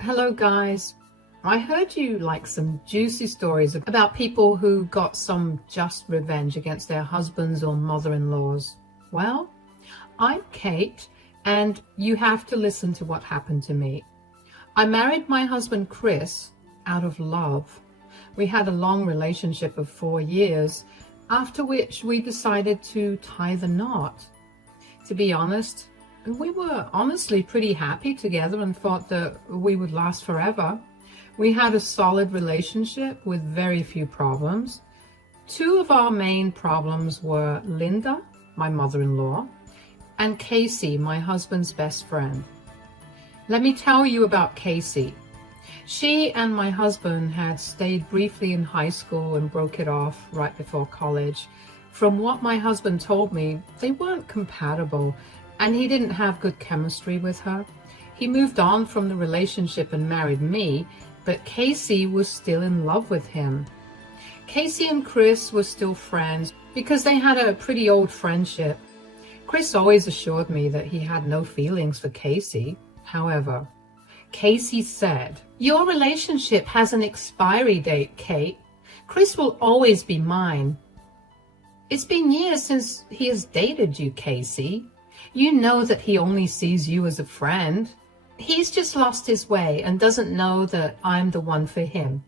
Hello guys. I heard you like some juicy stories about people who got some just revenge against their husbands or mother-in-laws. Well, I'm Kate, and you have to listen to what happened to me. I married my husband Chris out of love. We had a long relationship of 4 years, after which we decided to tie the knot. To be honest, we were honestly pretty happy together and thought that we would last forever. We had a solid relationship with very few problems. Two of our main problems were Linda, my mother-in-law, and Casey, my husband's best friend. Let me tell you about Casey. She and my husband had stayed briefly in high school and broke it off right before college. From what my husband told me, they weren't compatible, and he didn't have good chemistry with her. He moved on from the relationship and married me, but Casey was still in love with him. Casey and Chris were still friends because they had a pretty old friendship. Chris always assured me that he had no feelings for Casey. However, Casey said, "Your relationship has an expiry date, Kate. Chris will always be mine." It's been years since he has dated you, Casey. You know that he only sees you as a friend. He's just lost his way and doesn't know that I'm the one for him.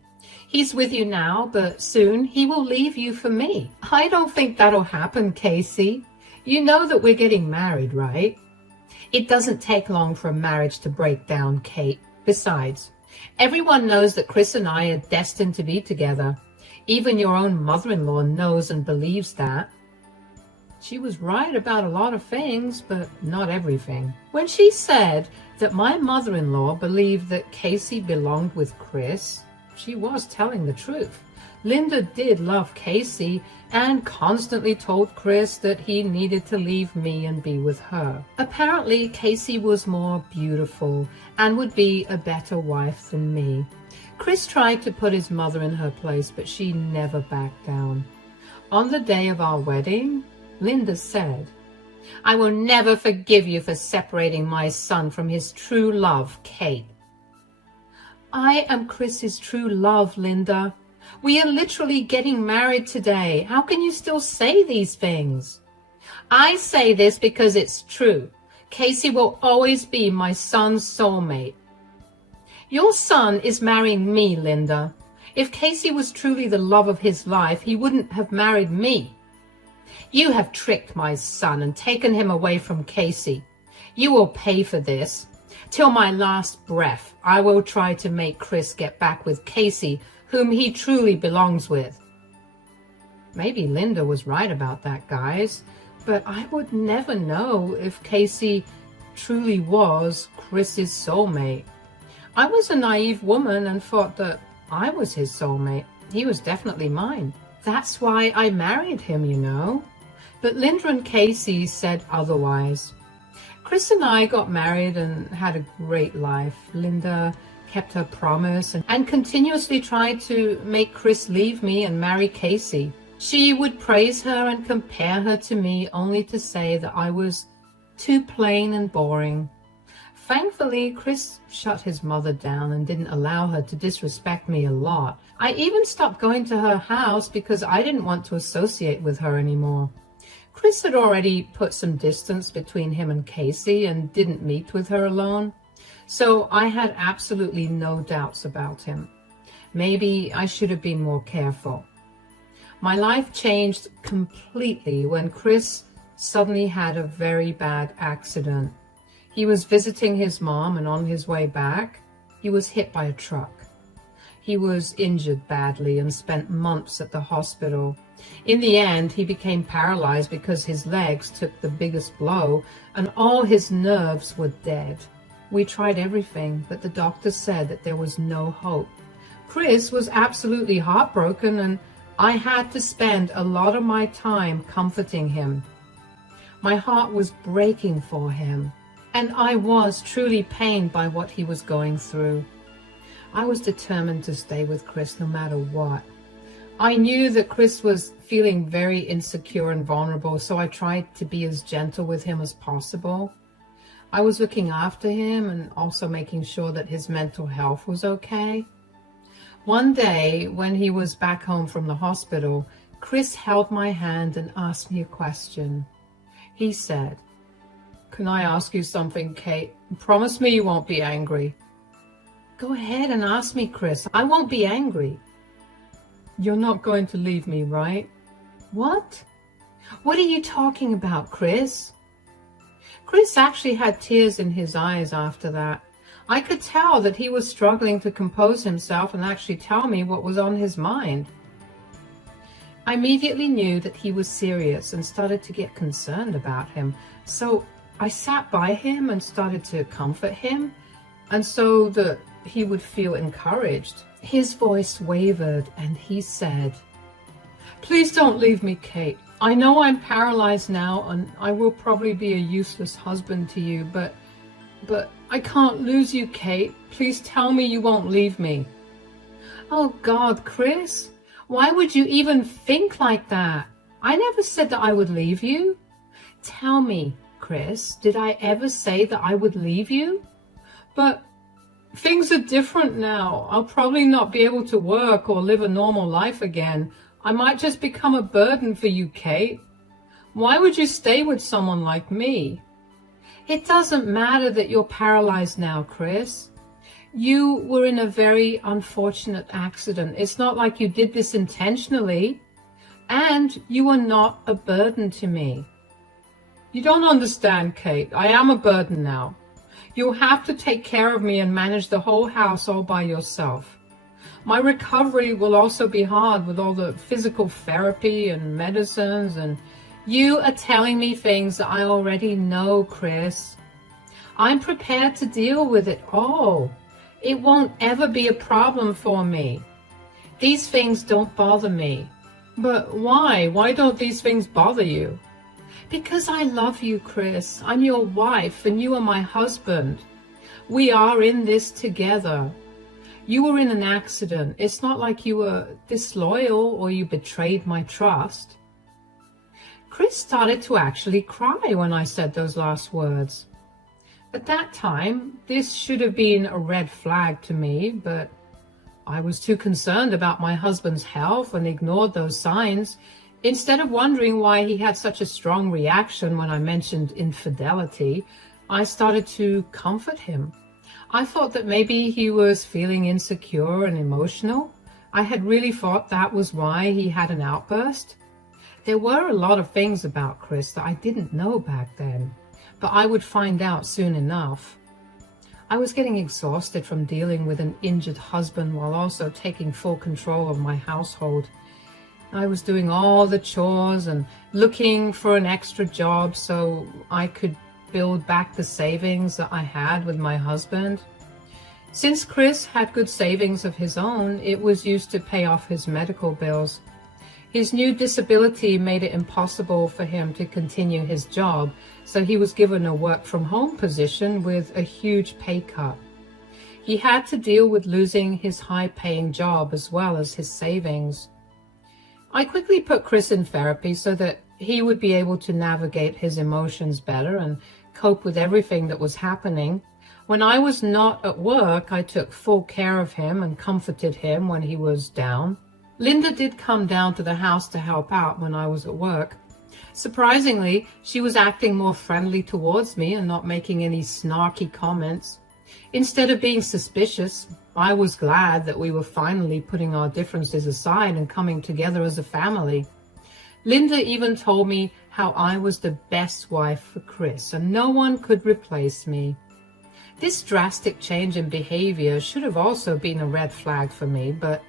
He's with you now, but soon he will leave you for me. I don't think that'll happen, Casey. You know that we're getting married, right? It doesn't take long for a marriage to break down, Kate. Besides, everyone knows that Chris and I are destined to be together. Even your own mother-in-law knows and believes that. She was right about a lot of things, but not everything. When she said that my mother-in-law believed that Casey belonged with Chris, she was telling the truth. Linda did love Casey and constantly told Chris that he needed to leave me and be with her. Apparently, Casey was more beautiful and would be a better wife than me. Chris tried to put his mother in her place, but she never backed down. On the day of our wedding, Linda said, "I will never forgive you for separating my son from his true love, Kate." I am Chris's true love, Linda. We are literally getting married today. How can you still say these things? I say this because it's true. Casey will always be my son's soulmate. Your son is marrying me, Linda. If Casey was truly the love of his life, he wouldn't have married me. You have tricked my son and taken him away from Casey. You will pay for this. Till my last breath, I will try to make Chris get back with Casey, whom he truly belongs with. Maybe Linda was right about that, guys, but I would never know if Casey truly was Chris's soulmate. I was a naive woman and thought that I was his soulmate. He was definitely mine. That's why I married him, you know. But Linda and Casey said otherwise. Chris and I got married and had a great life. Linda kept her promise and continuously tried to make Chris leave me and marry Casey. She would praise her and compare her to me, only to say that I was too plain and boring. Thankfully, Chris shut his mother down and didn't allow her to disrespect me a lot. I even stopped going to her house because I didn't want to associate with her anymore. Chris had already put some distance between him and Casey and didn't meet with her alone, so I had absolutely no doubts about him. Maybe I should have been more careful. My life changed completely when Chris suddenly had a very bad accident. He was visiting his mom, and on his way back, he was hit by a truck. He was injured badly and spent months at the hospital. In the end, he became paralyzed because his legs took the biggest blow and all his nerves were dead. We tried everything, but the doctor said that there was no hope. Chris was absolutely heartbroken, and I had to spend a lot of my time comforting him. My heart was breaking for him, and I was truly pained by what he was going through. I was determined to stay with Chris no matter what. I knew that Chris was feeling very insecure and vulnerable, so I tried to be as gentle with him as possible. I was looking after him and also making sure that his mental health was okay. One day, when he was back home from the hospital, Chris held my hand and asked me a question. He said, "Can I ask you something, Kate? Promise me you won't be angry." "Go ahead and ask me, Chris. I won't be angry." "You're not going to leave me, right?" "What? What are you talking about, Chris?" Chris actually had tears in his eyes after that. I could tell that he was struggling to compose himself and actually tell me what was on his mind. I immediately knew that he was serious and started to get concerned about him. So I sat by him and started to comfort him, and so that he would feel encouraged. His voice wavered and he said, "Please don't leave me, Kate. I know I'm paralyzed now and I will probably be a useless husband to you, but I can't lose you, Kate. Please tell me you won't leave me." "Oh God, Chris, why would you even think like that? I never said that I would leave you." "Tell me, Chris, did I ever say that I would leave you?" "But things are different now. I'll probably not be able to work or live a normal life again. I might just become a burden for you, Kate. Why would you stay with someone like me?" "It doesn't matter that you're paralyzed now, Chris. You were in a very unfortunate accident. It's not like you did this intentionally. And you are not a burden to me." "You don't understand, Kate. I am a burden now. You'll have to take care of me and manage the whole house all by yourself. My recovery will also be hard with all the physical therapy and medicines, and you are telling me things that I already know, Chris. I'm prepared to deal with it all. It won't ever be a problem for me. These things don't bother me." "But why? Why don't these things bother you?" "Because I love you, Chris. I'm your wife and you are my husband. We are in this together. You were in an accident. It's not like you were disloyal or you betrayed my trust." Chris started to actually cry when I said those last words. At that time, this should have been a red flag to me, but I was too concerned about my husband's health and ignored those signs. Instead of wondering why he had such a strong reaction when I mentioned infidelity, I started to comfort him. I thought that maybe he was feeling insecure and emotional. I had really thought that was why he had an outburst. There were a lot of things about Chris that I didn't know back then, but I would find out soon enough. I was getting exhausted from dealing with an injured husband while also taking full control of my household. I was doing all the chores and looking for an extra job so I could build back the savings that I had with my husband. Since Chris had good savings of his own, it was used to pay off his medical bills. His new disability made it impossible for him to continue his job, so he was given a work-from-home position with a huge pay cut. He had to deal with losing his high-paying job as well as his savings. I quickly put Chris in therapy so that he would be able to navigate his emotions better and cope with everything that was happening. When I was not at work, I took full care of him and comforted him when he was down. Linda did come down to the house to help out when I was at work. Surprisingly, she was acting more friendly towards me and not making any snarky comments. Instead of being suspicious, I was glad that we were finally putting our differences aside and coming together as a family. Linda even told me how I was the best wife for Chris and no one could replace me. This drastic change in behavior should have also been a red flag for me, but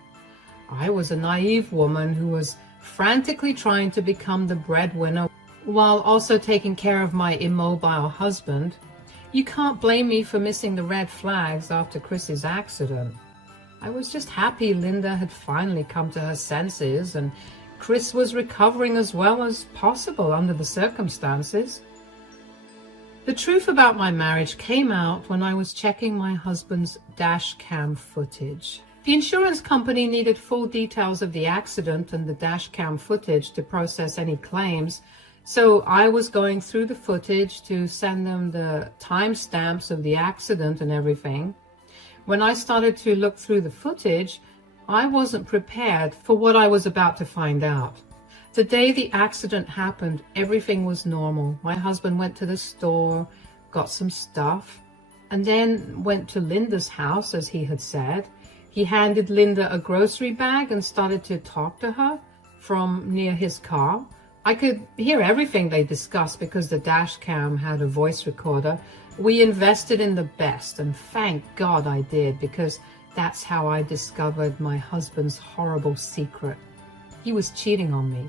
I was a naive woman who was frantically trying to become the breadwinner while also taking care of my immobile husband. You can't blame me for missing the red flags after Chris's accident. I was just happy Linda had finally come to her senses and Chris was recovering as well as possible under the circumstances. The truth about my marriage came out when I was checking my husband's dash cam footage. The insurance company needed full details of the accident and the dash cam footage to process any claims, So I was going through the footage to send them the timestamps of the accident and everything. When I started to look through the footage, I wasn't prepared for what I was about to find out. The day the accident happened, everything was normal. My husband went to the store, got some stuff, and then went to Linda's house, as he had said. He handed Linda a grocery bag and started to talk to her from near his car. I could hear everything they discussed because the dash cam had a voice recorder. We invested in the best, and thank God I did, because that's how I discovered my husband's horrible secret. He was cheating on me.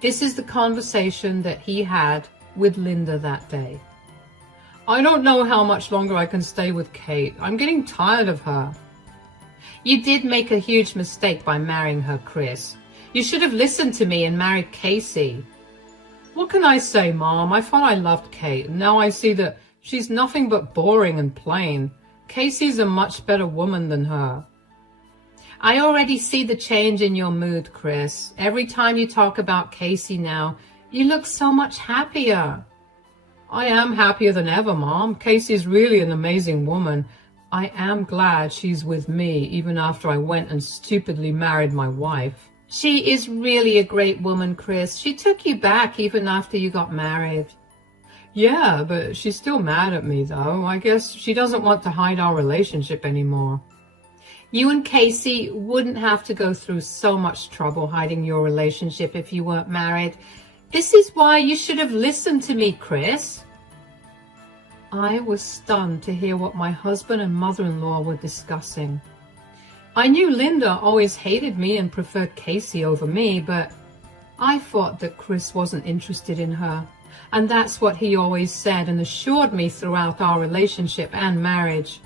This is the conversation that he had with Linda that day. I don't know how much longer I can stay with Kate. I'm getting tired of her. You did make a huge mistake by marrying her, Chris. You should have listened to me and married Casey. What can I say, Mom? I thought I loved Kate, and now I see that she's nothing but boring and plain. Casey's a much better woman than her. I already see the change in your mood, Chris. Every time you talk about Casey now, you look so much happier. I am happier than ever, Mom. Casey's really an amazing woman. I am glad she's with me, even after I went and stupidly married my wife. She is really a great woman, Chris. She took you back even after you got married. Yeah, but she's still mad at me, though. I guess she doesn't want to hide our relationship anymore. You and Casey wouldn't have to go through so much trouble hiding your relationship if you weren't married. This is why you should have listened to me, Chris. I was stunned to hear what my husband and mother-in-law were discussing. I knew Linda always hated me and preferred Casey over me, but I thought that Chris wasn't interested in her. And that's what he always said and assured me throughout our relationship and marriage.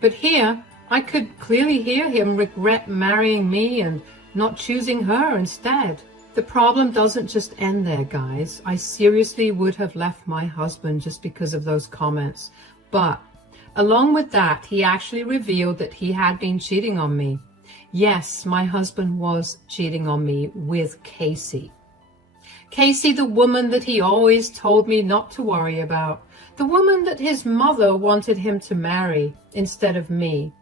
But here, I could clearly hear him regret marrying me and not choosing her instead. The problem doesn't just end there, guys. I seriously would have left my husband just because of those comments. But along with that, he actually revealed that he had been cheating on me. Yes, my husband was cheating on me with Casey. Casey, the woman that he always told me not to worry about. The woman that his mother wanted him to marry instead of me.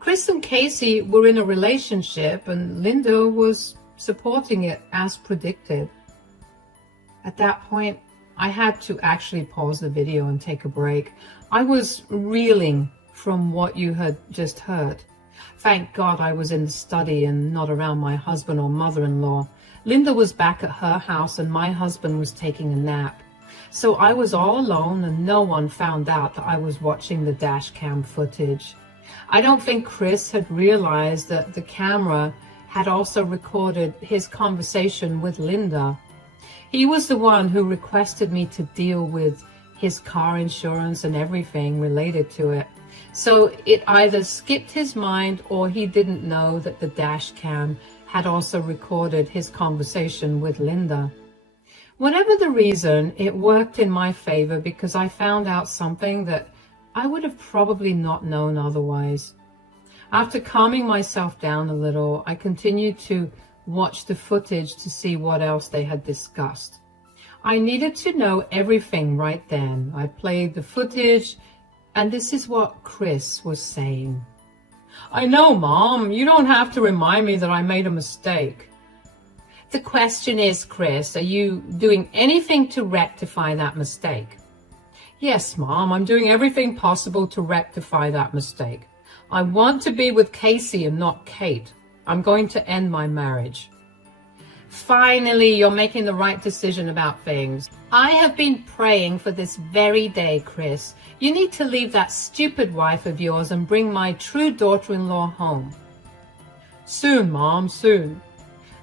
Chris and Casey were in a relationship and Linda was supporting it as predicted. At that point, I had to actually pause the video and take a break. I was reeling from what you had just heard. Thank God I was in the study and not around my husband or mother-in-law. Linda was back at her house and my husband was taking a nap. So I was all alone and no one found out that I was watching the dash cam footage. I don't think Chris had realized that the camera had also recorded his conversation with Linda. He was the one who requested me to deal with his car insurance and everything related to it. So it either skipped his mind or he didn't know that the dash cam had also recorded his conversation with Linda. Whatever the reason, it worked in my favor because I found out something that I would have probably not known otherwise. After calming myself down a little, I continued to watch the footage to see what else they had discussed. I needed to know everything right then. I played the footage, and this is what Chris was saying. I know, Mom. You don't have to remind me that I made a mistake. The question is, Chris, are you doing anything to rectify that mistake? Yes, Mom, I'm doing everything possible to rectify that mistake. I want to be with Casey and not Kate. I'm going to end my marriage. Finally, you're making the right decision about things. I have been praying for this very day, Chris. You need to leave that stupid wife of yours and bring my true daughter-in-law home. Soon, Mom, soon.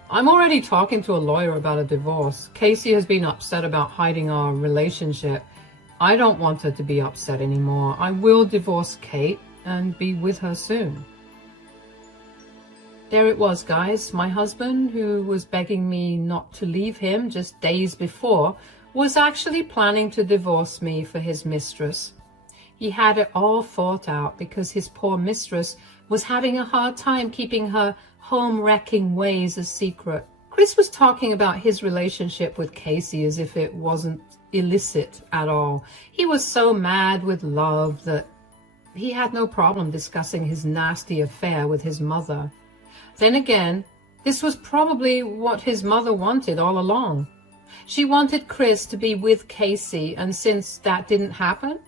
I'm already talking to a lawyer about a divorce. Casey has been upset about hiding our relationship. I don't want her to be upset anymore. I will divorce Kate and be with her soon. There it was, guys. My husband, who was begging me not to leave him just days before, was actually planning to divorce me for his mistress. He had it all thought out because his poor mistress was having a hard time keeping her home-wrecking ways a secret. Chris was talking about his relationship with Casey as if it wasn't illicit at all. He was so mad with love that he had no problem discussing his nasty affair with his mother. Then again, this was probably what his mother wanted all along. She wanted Chris to be with Casey, and since that didn't happen,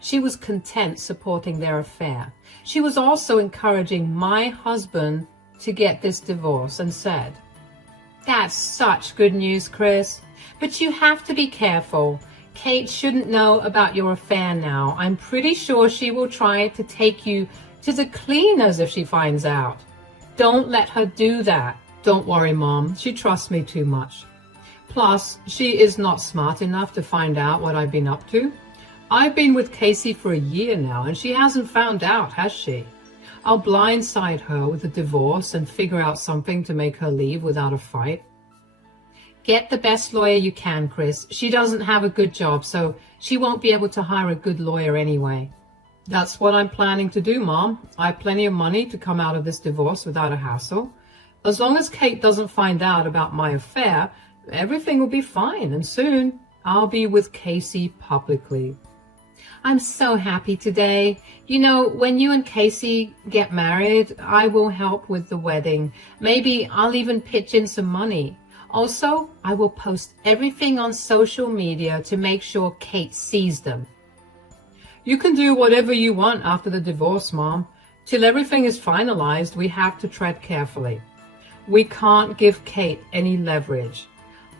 she was content supporting their affair. She was also encouraging my husband to get this divorce and said, "That's such good news, Chris, but you have to be careful. Kate shouldn't know about your affair now. I'm pretty sure she will try to take you to the cleaners if she finds out. Don't let her do that." "Don't worry, Mom. She trusts me too much. Plus, she is not smart enough to find out what I've been up to. I've been with Casey for a year now, and she hasn't found out, has she? I'll blindside her with a divorce and figure out something to make her leave without a fight." "Get the best lawyer you can, Chris. She doesn't have a good job, so she won't be able to hire a good lawyer anyway." "That's what I'm planning to do, Mom. I have plenty of money to come out of this divorce without a hassle. As long as Kate doesn't find out about my affair, everything will be fine, and soon I'll be with Casey publicly." "I'm so happy today. You know, when you and Casey get married, I will help with the wedding. Maybe I'll even pitch in some money. Also, I will post everything on social media to make sure Kate sees them." "You can do whatever you want after the divorce, Mom. Till everything is finalized, we have to tread carefully. We can't give Kate any leverage.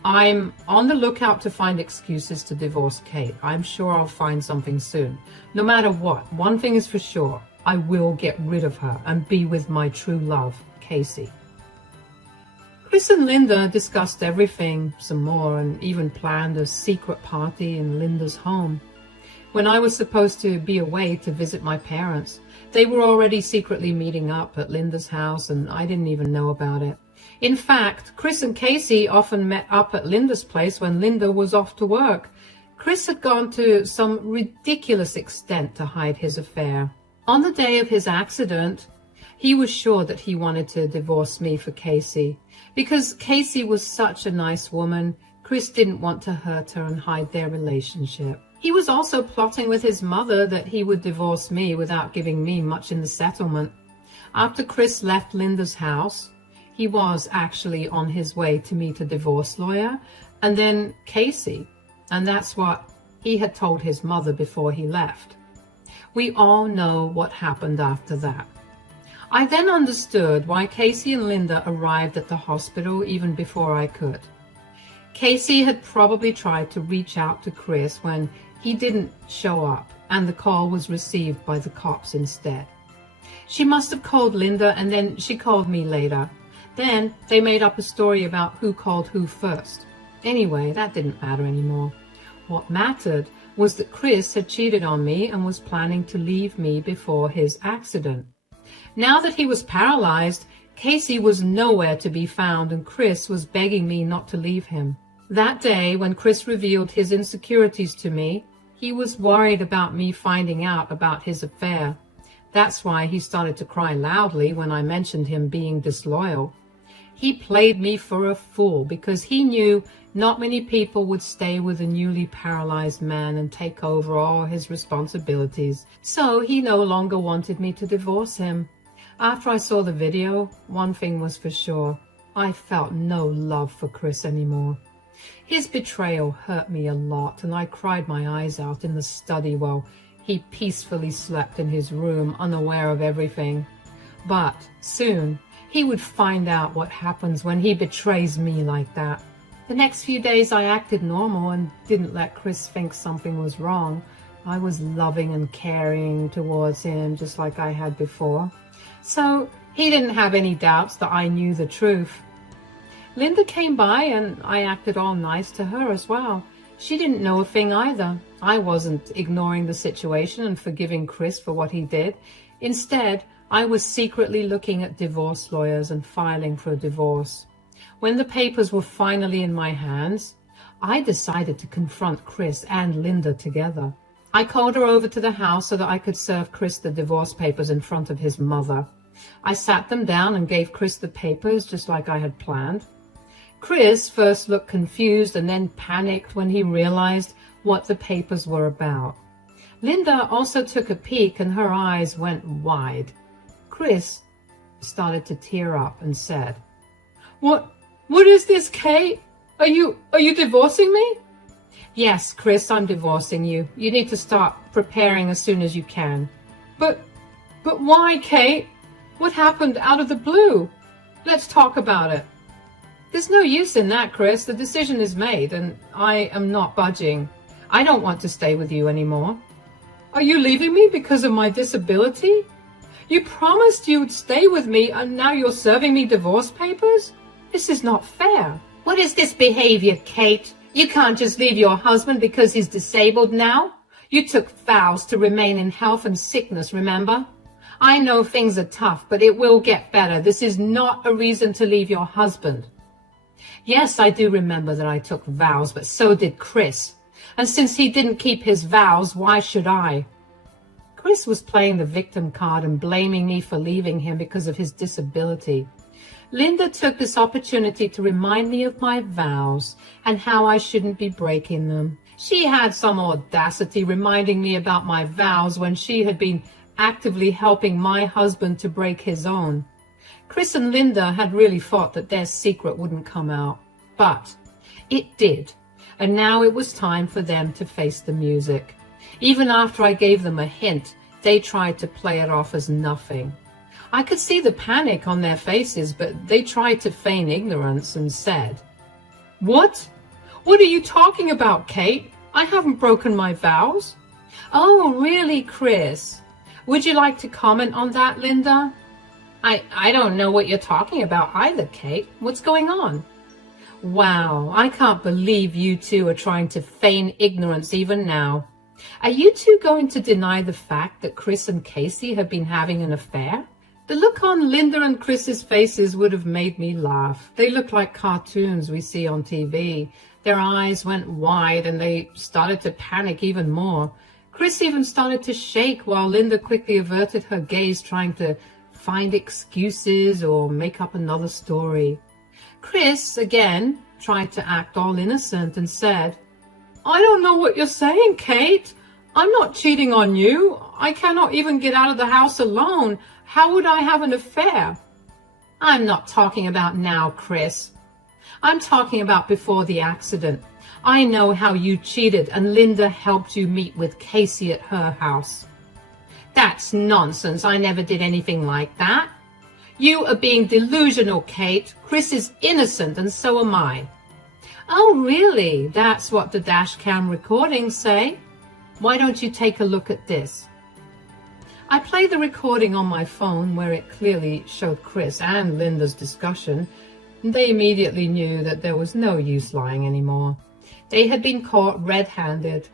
I'm on the lookout to find excuses to divorce Kate. I'm sure I'll find something soon. No matter what, one thing is for sure. I will get rid of her and be with my true love, Casey." Chris and Linda discussed everything some more and even planned a secret party in Linda's home. When I was supposed to be away to visit my parents, they were already secretly meeting up at Linda's house, and I didn't even know about it. In fact, Chris and Casey often met up at Linda's place when Linda was off to work. Chris had gone to some ridiculous extent to hide his affair. On the day of his accident, he was sure that he wanted to divorce me for Casey. Because Casey was such a nice woman, Chris didn't want to hurt her and hide their relationship. He was also plotting with his mother that he would divorce me without giving me much in the settlement. After Chris left Linda's house, he was actually on his way to meet a divorce lawyer, and then Casey, and that's what he had told his mother before he left. We all know what happened after that. I then understood why Casey and Linda arrived at the hospital even before I could. Casey had probably tried to reach out to Chris when he didn't show up, and the call was received by the cops instead. She must have called Linda, and then she called me later. Then they made up a story about who called who first. Anyway, that didn't matter anymore. What mattered was that Chris had cheated on me and was planning to leave me before his accident. Now that he was paralyzed, Casey was nowhere to be found, and Chris was begging me not to leave him. That day, when Chris revealed his insecurities to me, he was worried about me finding out about his affair. That's why he started to cry loudly when I mentioned him being disloyal. He played me for a fool because he knew not many people would stay with a newly paralyzed man and take over all his responsibilities. So he no longer wanted me to divorce him. After I saw the video, one thing was for sure. I felt no love for Chris anymore. His betrayal hurt me a lot, and I cried my eyes out in the study while he peacefully slept in his room, unaware of everything. But soon, he would find out what happens when he betrays me like that. The next few days I acted normal and didn't let Chris think something was wrong. I was loving and caring towards him just like I had before. So he didn't have any doubts that I knew the truth. Linda came by and I acted all nice to her as well. She didn't know a thing either. I wasn't ignoring the situation and forgiving Chris for what he did. Instead, I was secretly looking at divorce lawyers and filing for a divorce. When the papers were finally in my hands, I decided to confront Chris and Linda together. I called her over to the house so that I could serve Chris the divorce papers in front of his mother. I sat them down and gave Chris the papers just like I had planned. Chris first looked confused and then panicked when he realized what the papers were about. Linda also took a peek and her eyes went wide. Chris started to tear up and said, What is this, Kate? Are you divorcing me? Yes, Chris, I'm divorcing you. You need to start preparing as soon as you can. But why, Kate? What happened out of the blue? Let's talk about it. There's no use in that, Chris. The decision is made, and I am not budging. I don't want to stay with you anymore. Are you leaving me because of my disability? You promised you would stay with me, and now you're serving me divorce papers? This is not fair. What is this behavior, Kate? You can't just leave your husband because he's disabled now. You took vows to remain in health and sickness, remember? I know things are tough, but it will get better. This is not a reason to leave your husband. Yes, I do remember that I took vows, but so did Chris. And since he didn't keep his vows, why should I? Chris was playing the victim card and blaming me for leaving him because of his disability. Linda took this opportunity to remind me of my vows and how I shouldn't be breaking them. She had some audacity reminding me about my vows when she had been actively helping my husband to break his own. Chris and Linda had really thought that their secret wouldn't come out, but it did, and now it was time for them to face the music. Even after I gave them a hint, they tried to play it off as nothing. I could see the panic on their faces, but they tried to feign ignorance and said, What? What are you talking about, Kate? I haven't broken my vows. Oh, really, Chris? Would you like to comment on that, Linda? I don't know what you're talking about either, Kate. What's going on? Wow, I can't believe you two are trying to feign ignorance even now. Are you two going to deny the fact that Chris and Casey have been having an affair? The look on Linda and Chris's faces would have made me laugh. They look like cartoons we see on TV. Their eyes went wide and they started to panic even more. Chris even started to shake while Linda quickly averted her gaze, trying to find excuses or make up another story. Chris, again, tried to act all innocent and said, I don't know what you're saying, Kate. I'm not cheating on you. I cannot even get out of the house alone. How would I have an affair? I'm not talking about now, Chris. I'm talking about before the accident. I know how you cheated and Linda helped you meet with Casey at her house. That's nonsense. I never did anything like that. You are being delusional, Kate. Chris is innocent and so am I. Oh, really? That's what the dash cam recordings say? Why don't you take a look at this? I played the recording on my phone where it clearly showed Chris and Linda's discussion. They immediately knew that there was no use lying anymore. They had been caught red-handed.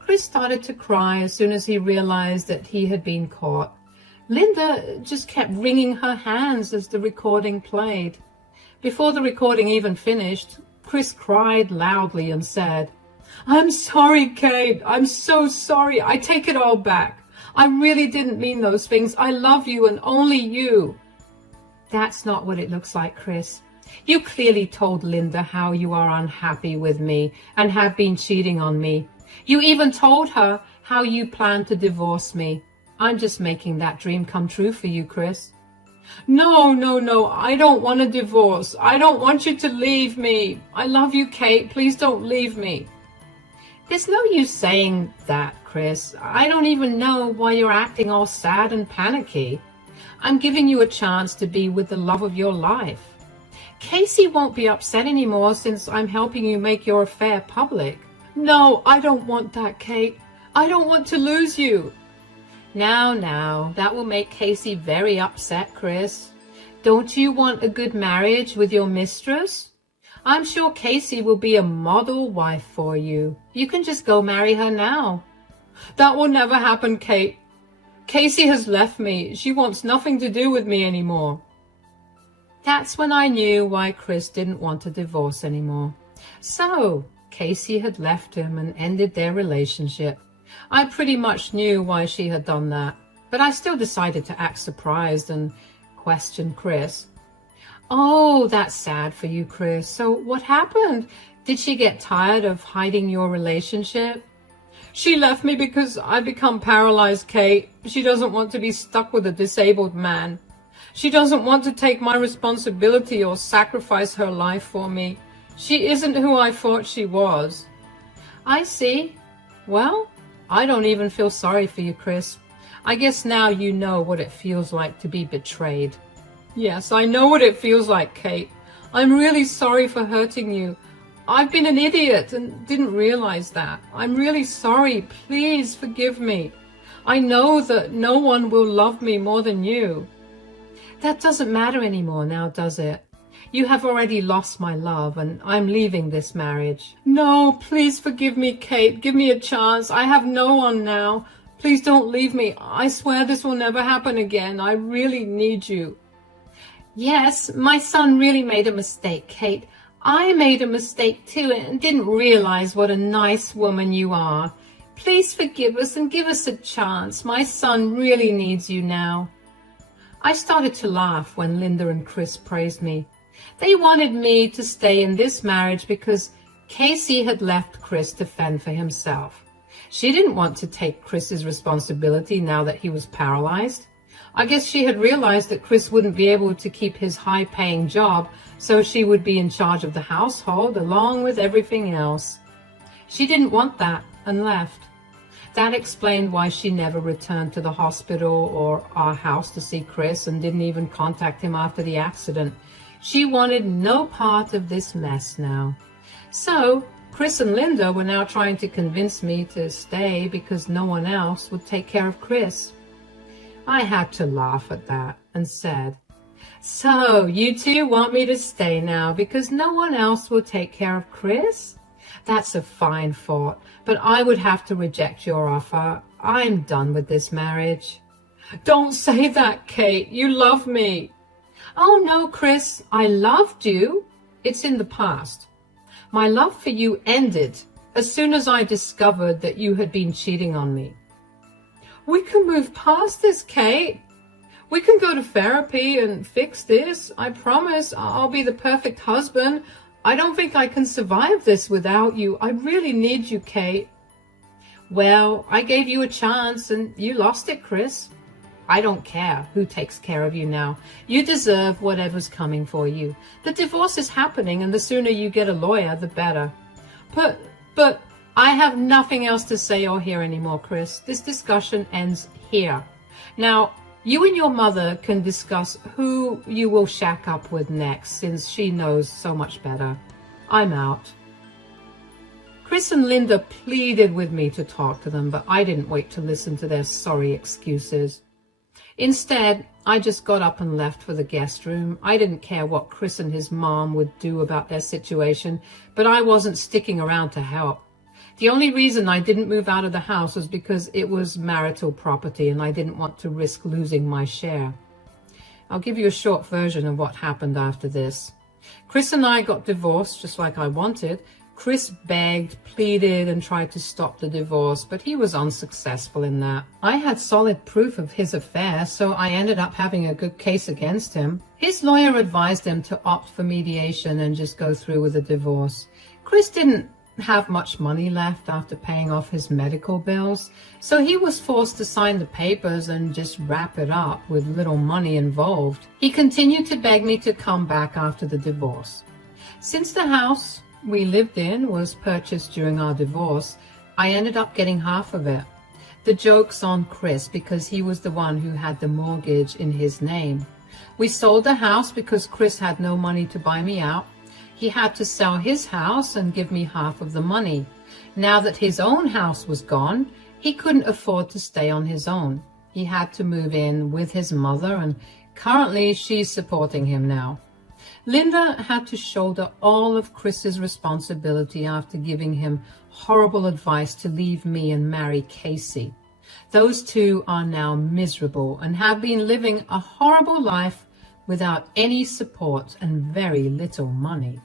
Chris started to cry as soon as he realized that he had been caught. Linda just kept wringing her hands as the recording played. Before the recording even finished, Chris cried loudly and said, I'm sorry, Kate. I'm so sorry. I take it all back. I really didn't mean those things. I love you and only you. That's not what it looks like, Chris. You clearly told Linda how you are unhappy with me and have been cheating on me. You even told her how you plan to divorce me. I'm just making that dream come true for you, Chris. No, I don't want a divorce. I don't want you to leave me. I love you, Kate. Please don't leave me. There's no use saying that, Chris. I don't even know why you're acting all sad and panicky. I'm giving you a chance to be with the love of your life. Casey won't be upset anymore since I'm helping you make your affair public. No, I don't want that, Kate. I don't want to lose you. Now, that will make Casey very upset, Chris. Don't you want a good marriage with your mistress? I'm sure Casey will be a model wife for you. You can just go marry her now. That will never happen, Kate. Casey has left me. She wants nothing to do with me anymore. That's when I knew why Chris didn't want a divorce anymore. So, Casey had left him and ended their relationship. I pretty much knew why she had done that, but I still decided to act surprised and question Chris. Oh, that's sad for you, Chris. So what happened? Did she get tired of hiding your relationship? She left me because I become paralyzed, Kate. She doesn't want to be stuck with a disabled man. She doesn't want to take my responsibility or sacrifice her life for me. She isn't who I thought she was. I see. Well, I don't even feel sorry for you, Chris. I guess now you know what it feels like to be betrayed. Yes, I know what it feels like, Kate. I'm really sorry for hurting you. I've been an idiot and didn't realize that. I'm really sorry. Please forgive me. I know that no one will love me more than you. That doesn't matter anymore now, does it? You have already lost my love and I'm leaving this marriage. No, please forgive me, Kate. Give me a chance. I have no one now. Please don't leave me. I swear this will never happen again. I really need you. Yes, my son really made a mistake, Kate. I made a mistake too and didn't realize what a nice woman you are. Please forgive us and give us a chance. My son really needs you now. I started to laugh when Linda and Chris praised me. They wanted me to stay in this marriage because Casey had left Chris to fend for himself. She didn't want to take Chris's responsibility now that he was paralyzed. I guess she had realized that Chris wouldn't be able to keep his high-paying job, so she would be in charge of the household along with everything else. She didn't want that and left. That explained why she never returned to the hospital or our house to see Chris and didn't even contact him after the accident. She wanted no part of this mess now. So Chris and Linda were now trying to convince me to stay because no one else would take care of Chris. I had to laugh at that and said, "So you two want me to stay now because no one else will take care of Chris? That's a fine thought, but I would have to reject your offer. I'm done with this marriage." "Don't say that, Kate. You love me." "Oh no, Chris, I loved you. It's in the past. My love for you ended as soon as I discovered that you had been cheating on me." "We can move past this, Kate. We can go to therapy and fix this. I promise I'll be the perfect husband. I don't think I can survive this without you. I really need you, Kate." "Well, I gave you a chance and you lost it, Chris. I don't care who takes care of you now. You deserve whatever's coming for you. The divorce is happening and the sooner you get a lawyer, the better." But I have nothing else to say or hear anymore, Chris. This discussion ends here. Now, you and your mother can discuss who you will shack up with next, since she knows so much better. I'm out. Chris and Linda pleaded with me to talk to them, but I didn't wait to listen to their sorry excuses. Instead, I just got up and left for the guest room. I didn't care what Chris and his mom would do about their situation, but I wasn't sticking around to help. The only reason I didn't move out of the house was because it was marital property and I didn't want to risk losing my share. I'll give you a short version of what happened after this. Chris and I got divorced just like I wanted. Chris begged, pleaded, and tried to stop the divorce, but he was unsuccessful in that. I had solid proof of his affair, so I ended up having a good case against him. His lawyer advised him to opt for mediation and just go through with the divorce. Chris didn't have much money left after paying off his medical bills, so he was forced to sign the papers and just wrap it up with little money involved. He continued to beg me to come back after the divorce. Since the house we lived in was purchased during our divorce, I ended up getting half of it. The joke's on Chris because he was the one who had the mortgage in his name. We sold the house because Chris had no money to buy me out. He had to sell his house and give me half of the money. Now that his own house was gone, he couldn't afford to stay on his own. He had to move in with his mother, and currently she's supporting him now. Linda had to shoulder all of Chris's responsibility after giving him horrible advice to leave me and marry Casey. Those two are now miserable and have been living a horrible life without any support and very little money.